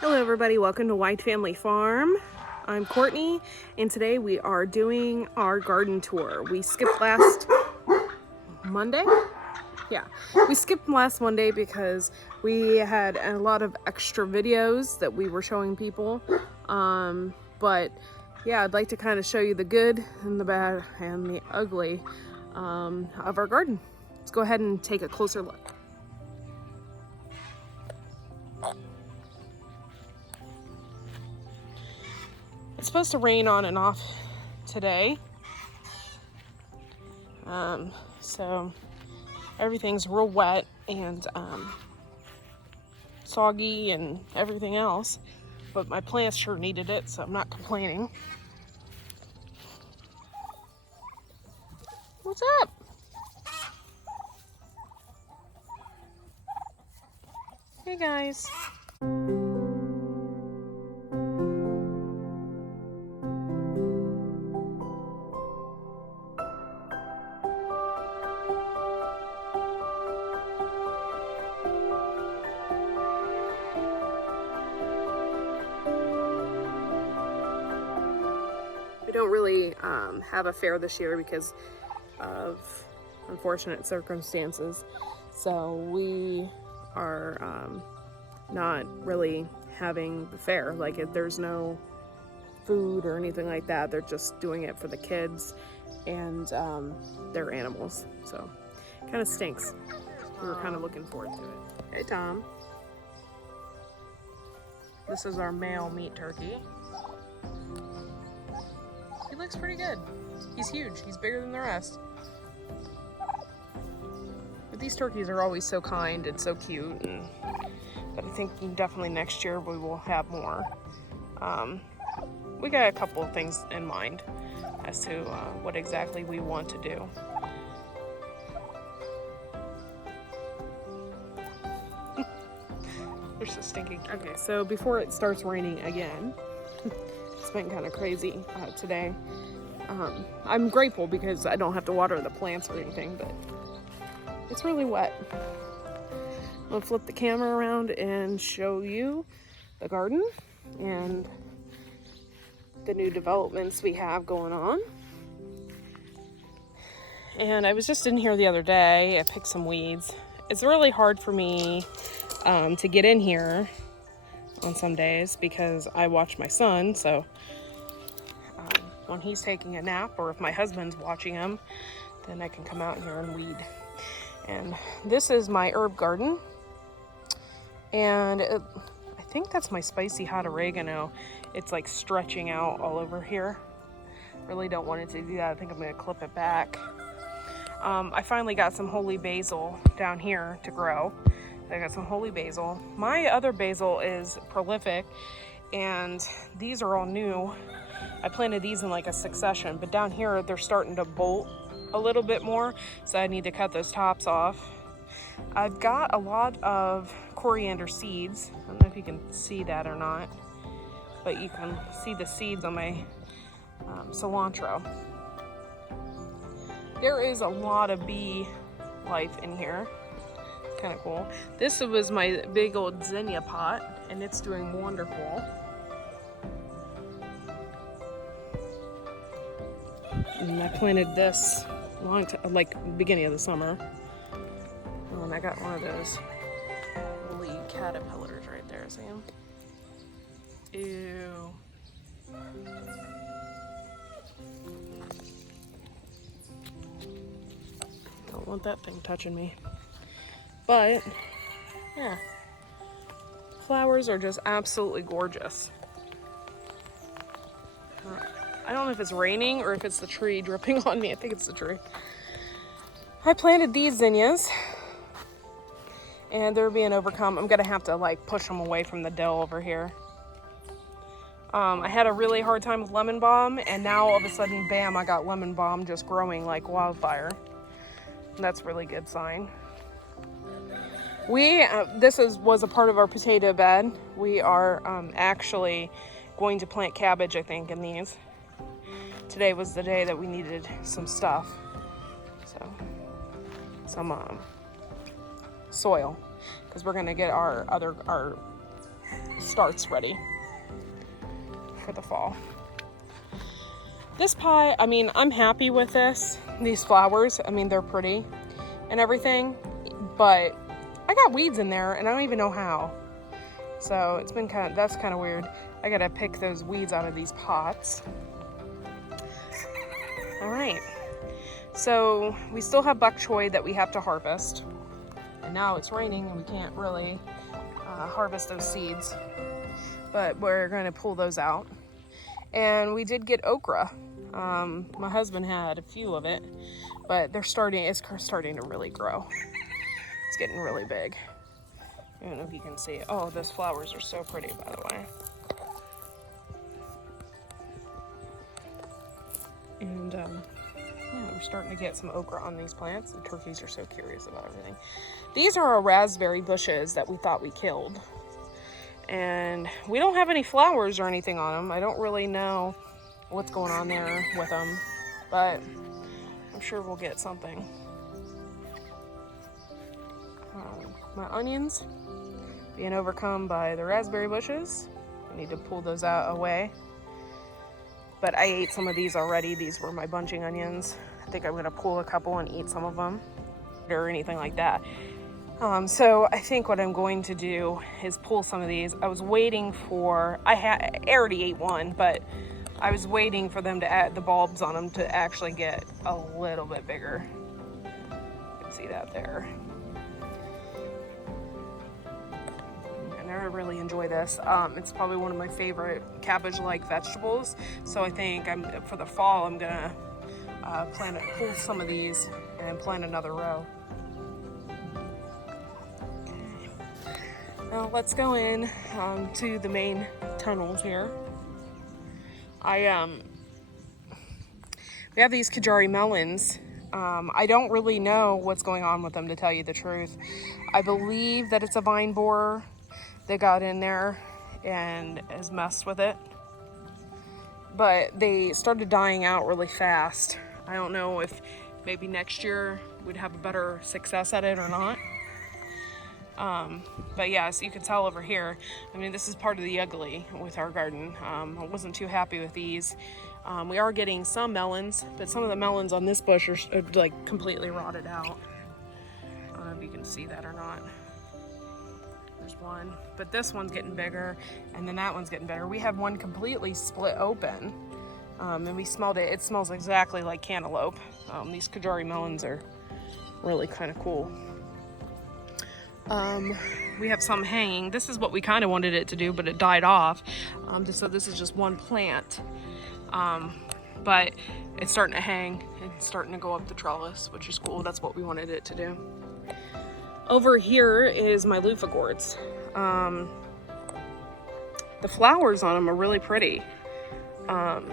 Hello everybody, welcome to White Family Farm. I'm Courtney and today we are doing our garden tour. We skipped last Monday? Yeah, we skipped last Monday because we had a lot of extra videos that we were showing people. But yeah, I'd like to kind of show you the good and the bad and the ugly of our garden. Let's go ahead and take a closer look. It's supposed to rain on and off today. So everything's real wet and soggy and everything else. But my plants sure needed it, so I'm not complaining. What's up? Hey guys. We don't really have a fair this year because of unfortunate circumstances. So we are not really having the fair. Like there's no food or anything like that. They're just doing it for the kids and their animals. So kind of stinks. We were kind of looking forward to it. Hey Tom. This is our male meat turkey. He looks pretty good. He's huge. He's bigger than the rest. But these turkeys are always so kind and so cute. But I think definitely next year we will have more. We got a couple of things in mind as to what exactly we want to do. They're so stinking cute. Okay, so before it starts raining again, it's been kind of crazy today. I'm grateful because I don't have to water the plants or anything, but it's really wet. I'm gonna flip the camera around and show you the garden and the new developments we have going on. And I was just in here the other day. I picked some weeds. It's really hard for me to get in here on some days because I watch my son. So when he's taking a nap or if my husband's watching him, then I can come out here and weed. And this is my herb garden. And I think that's my spicy hot oregano. It's like stretching out all over here. Really don't want it to do that. I think I'm gonna clip it back. I finally got some holy basil down here to grow. I got some holy basil. My other basil is prolific and these are all new. I planted these in like a succession, but down here they're starting to bolt a little bit more, so I need to cut those tops off. I've got a lot of coriander seeds. I don't know if you can see that or not, but you can see the seeds on my cilantro. There is a lot of bee life in here. Kind of cool. This was my big old zinnia pot and it's doing wonderful. And I planted this like beginning of the summer. Oh, and I got one of those woolly caterpillars right there. See them? Ew. Don't want that thing touching me. But yeah, flowers are just absolutely gorgeous. I don't know if it's raining or if it's the tree dripping on me. I think it's the tree. I planted these zinnias and they're being overcome. I'm gonna have to like push them away from the dill over here. I had a really hard time with lemon balm and now all of a sudden, bam, I got lemon balm just growing like wildfire. And that's a really good sign. This was a part of our potato bed. We are actually going to plant cabbage, I think, in these. Today was the day that we needed some stuff. So, some soil, because we're gonna get our starts ready for the fall. This pie, I mean, I'm happy with this. These flowers, I mean, they're pretty and everything, but I got weeds in there and I don't even know how. So it's been that's kind of weird. I gotta pick those weeds out of these pots. All right, so we still have bok choy that we have to harvest. And now it's raining and we can't really harvest those seeds, but we're gonna pull those out. And we did get okra. My husband had a few of it, but it's starting to really grow. It's getting really big. I don't know if you can see it. Oh, those flowers are so pretty, by the way. And yeah, we're starting to get some okra on these plants. The turkeys are so curious about everything. These are our raspberry bushes that we thought we killed. And we don't have any flowers or anything on them. I don't really know what's going on there with them, but I'm sure we'll get something. My onions being overcome by the raspberry bushes. I need to pull those away. But I ate some of these already. These were my bunching onions. I think I'm gonna pull a couple and eat some of them or anything like that. So I think what I'm going to do is pull some of these. I was waiting for, I already ate one, but I was waiting for them to add the bulbs on them to actually get a little bit bigger. You can see that there. And I really enjoy this. It's probably one of my favorite cabbage-like vegetables. So I think for the fall, I'm gonna pull some of these and plant another row. Now let's go in to the main tunnels here. We have these Kajari melons. I don't really know what's going on with them, to tell you the truth. I believe that it's a vine borer that got in there and has messed with it. But they started dying out really fast. I don't know if maybe next year we'd have a better success at it or not. But yeah, so you can tell over here, I mean, this is part of the ugly with our garden. I wasn't too happy with these. We are getting some melons, but some of the melons on this bush are like completely rotted out. I don't know if you can see that or not. There's one, but this one's getting bigger, and then that one's getting bigger. We have one completely split open, and we smelled it. It smells exactly like cantaloupe. These Kajari melons are really kind of cool. We have some hanging. This is what we kind of wanted it to do, but it died off. So this is just one plant. But it's starting to hang and starting to go up the trellis, which is cool. That's what we wanted it to do. Over here is my Luffa Gourds. The flowers on them are really pretty. I'm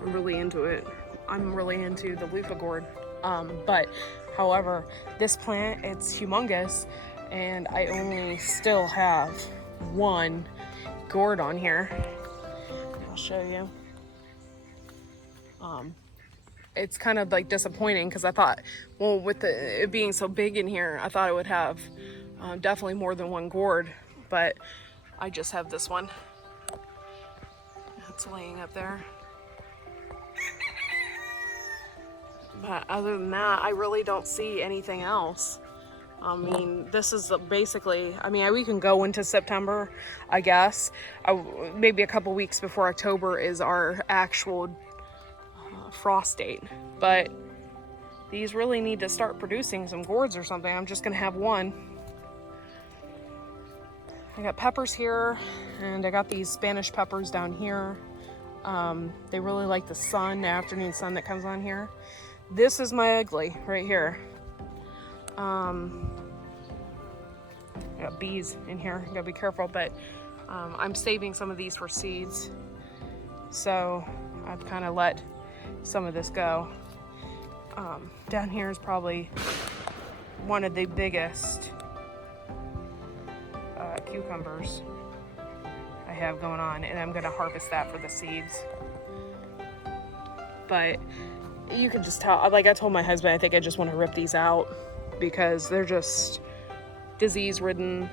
really into it. I'm really into the Luffa Gourd. But however, this plant, it's humongous, and I only still have one gourd on here. I'll show you. It's kind of like disappointing because I thought, well, with it being so big in here, I thought it would have definitely more than one gourd, but I just have this one. It's laying up there. But other than that, I really don't see anything else. I mean, this is basically, I mean, we can go into September, I guess. Maybe a couple weeks before October is our actual frost date. But these really need to start producing some gourds or something. I'm just gonna have one. I got peppers here, and I got these Spanish peppers down here. They really like the sun, the afternoon sun that comes on here. This is my ugly right here. I got bees in here, gotta be careful, but I'm saving some of these for seeds. So I've kind of let some of this go. Down here is probably one of the biggest cucumbers I have going on, and I'm gonna harvest that for the seeds. But you can just tell, like I told my husband, I think I just want to rip these out because they're just disease ridden.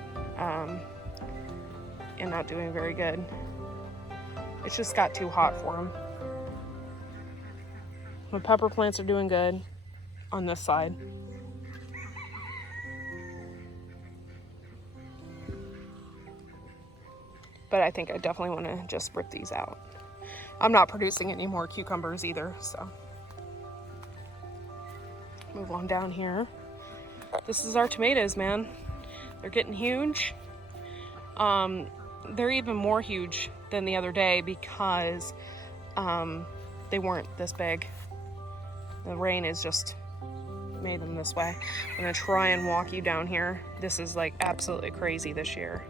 and not doing very good. It's just got too hot for them. The pepper plants are doing good on this side. But I think I definitely want to just rip these out. I'm not producing any more cucumbers either, so. Move on down here. This is our tomatoes, man. They're getting huge. They're even more huge than the other day because they weren't this big. The rain has just made them this way. I'm gonna try and walk you down here. This is like absolutely crazy this year.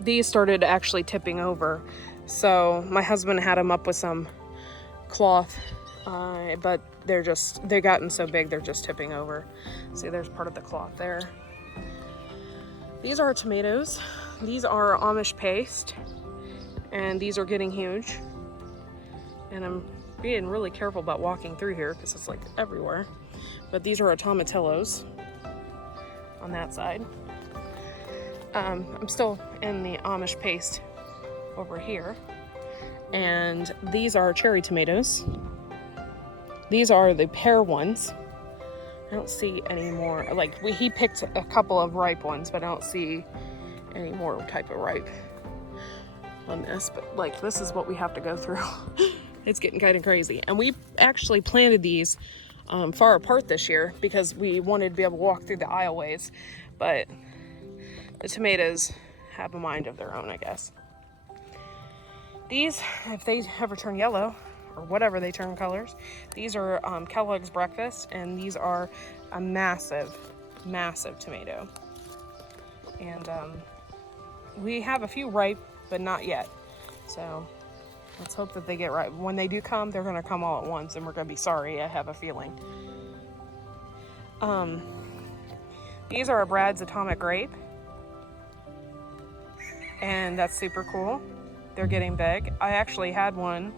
These started actually tipping over. So my husband had them up with some cloth, but they've gotten so big, they're just tipping over. See, there's part of the cloth there. These are tomatoes. These are Amish paste, and these are getting huge. And I'm being really careful about walking through here because it's like everywhere. But these are our tomatillos on that side. I'm still in the Amish paste over here. And these are cherry tomatoes. These are the pear ones. I don't see any more. Like, he picked a couple of ripe ones, but I don't see any more type of ripe on this. But like, this is what we have to go through. It's getting kind of crazy. And we actually planted these far apart this year because we wanted to be able to walk through the aisleways. But the tomatoes have a mind of their own, I guess. These, if they ever turn yellow, or whatever they turn colors, these are Kellogg's Breakfast, and these are a massive, massive tomato. And we have a few ripe, but not yet. So let's hope that they get ripe. When they do come, they're gonna come all at once, and we're gonna be sorry, I have a feeling. These are a Brad's Atomic Grape. And that's super cool. They're getting big. I actually had one.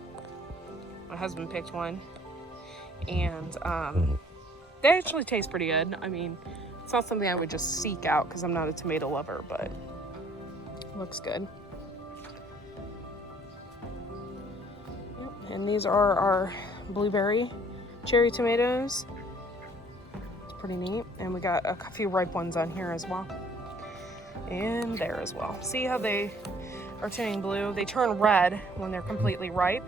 My husband picked one. And they actually taste pretty good. I mean, it's not something I would just seek out because I'm not a tomato lover, but it looks good. Yep. And these are our blueberry cherry tomatoes. It's pretty neat. And we got a few ripe ones on here as well. And there as well. See how they are turning blue? They turn red when they're completely ripe,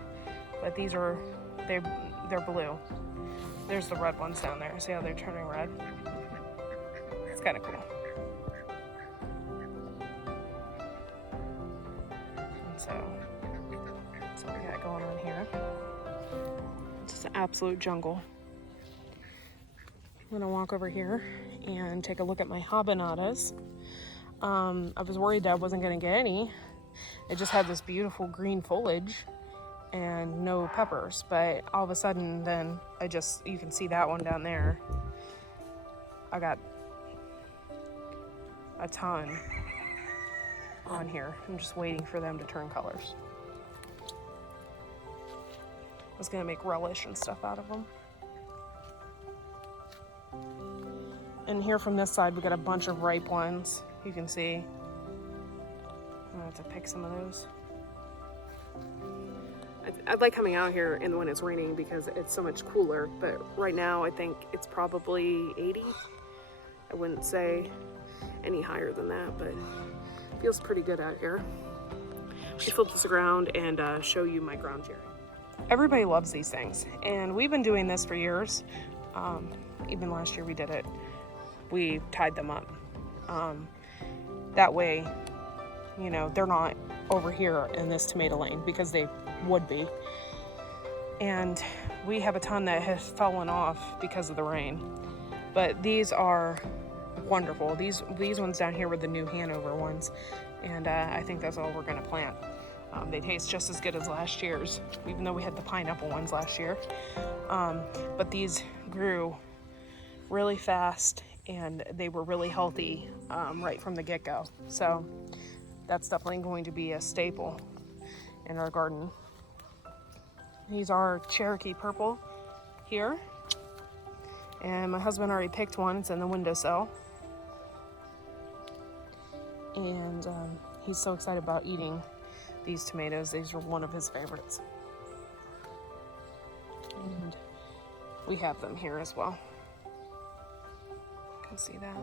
but these are, they're blue. There's the red ones down there. See how they're turning red? It's kind of cool. And so, that's what we got going on here. It's just an absolute jungle. I'm gonna walk over here and take a look at my habanadas. I was worried that I wasn't gonna get any. It just had this beautiful green foliage and no peppers, but all of a sudden then you can see that one down there. I got a ton on here. I'm just waiting for them to turn colors. I was gonna make relish and stuff out of them. And here from this side, we got a bunch of ripe ones. You can see. I'll have to pick some of those. I like coming out here when it's raining because it's so much cooler, but right now I think it's probably 80. I wouldn't say any higher than that, but it feels pretty good out here. Let me flip this around and show you my ground cherry. Everybody loves these things, and we've been doing this for years. Even last year we did it. We tied them up. That way, you know, they're not over here in this tomato lane because they would be. And we have a ton that has fallen off because of the rain. But these are wonderful. These ones down here were the new Hanover ones. And I think that's all we're gonna plant. They taste just as good as last year's, even though we had the pineapple ones last year. But these grew really fast and they were really healthy right from the get-go. So that's definitely going to be a staple in our garden. These are Cherokee Purple here. And my husband already picked one. It's in the windowsill. And he's so excited about eating these tomatoes. These are one of his favorites. And we have them here as well. You can see that.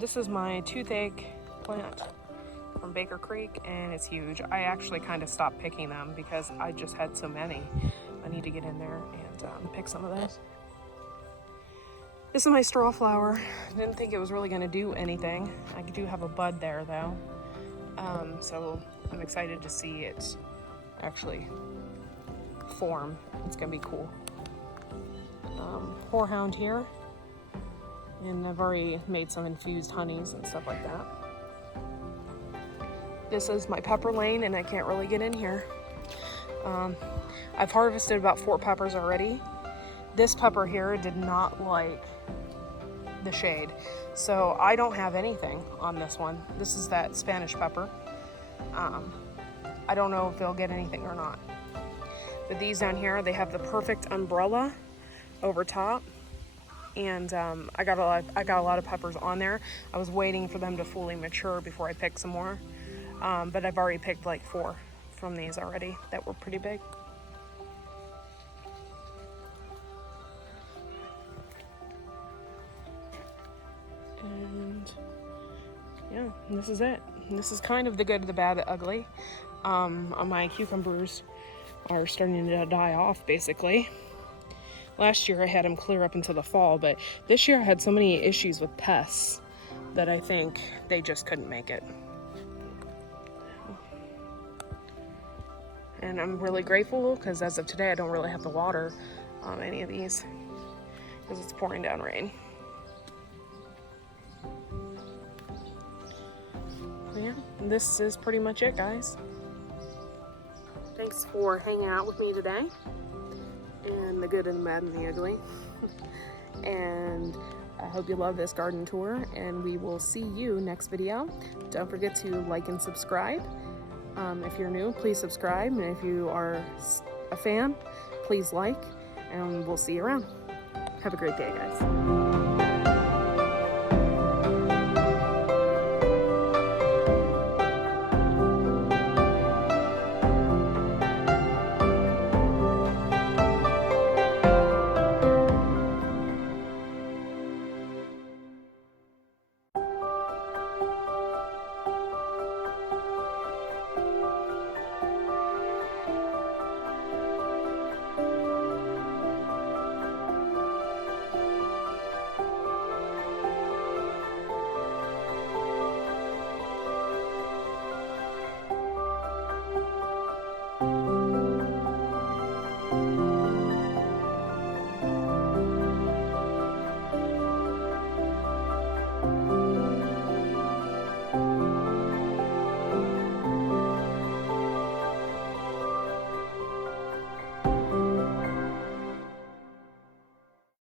This is my Toothache Plant from Baker Creek, and it's huge. I actually kind of stopped picking them because I just had so many. I need to get in there and pick some of those. This is my straw flower. Didn't think it was really going to do anything. I do have a bud there though, so I'm excited to see it actually form. It's going to be cool. Horehound here, and I've already made some infused honeys and stuff like that. This is my pepper lane, and I can't really get in here. I've harvested about 4 peppers already. This pepper here did not like the shade, so I don't have anything on this one. This is that Spanish pepper. I don't know if they'll get anything or not. But these down here, they have the perfect umbrella over top, and I got a lot of peppers on there. I was waiting for them to fully mature before I picked some more, but I've already picked like 4 from these already that were pretty big. And yeah, this is it. And this is kind of the good, the bad, the ugly. My cucumbers are starting to die off basically. Last year I had them clear up until the fall, but this year I had so many issues with pests that I think they just couldn't make it. And I'm really grateful because as of today I don't really have to water any of these because it's pouring down rain. Yeah, this is pretty much it, guys. Thanks for hanging out with me today, and the good and the bad and the ugly. And I hope you love this garden tour, and we will see you next video. Don't forget to like and subscribe. If you're new, please subscribe, and if you are a fan, please like, and we'll see you around. Have a great day, guys.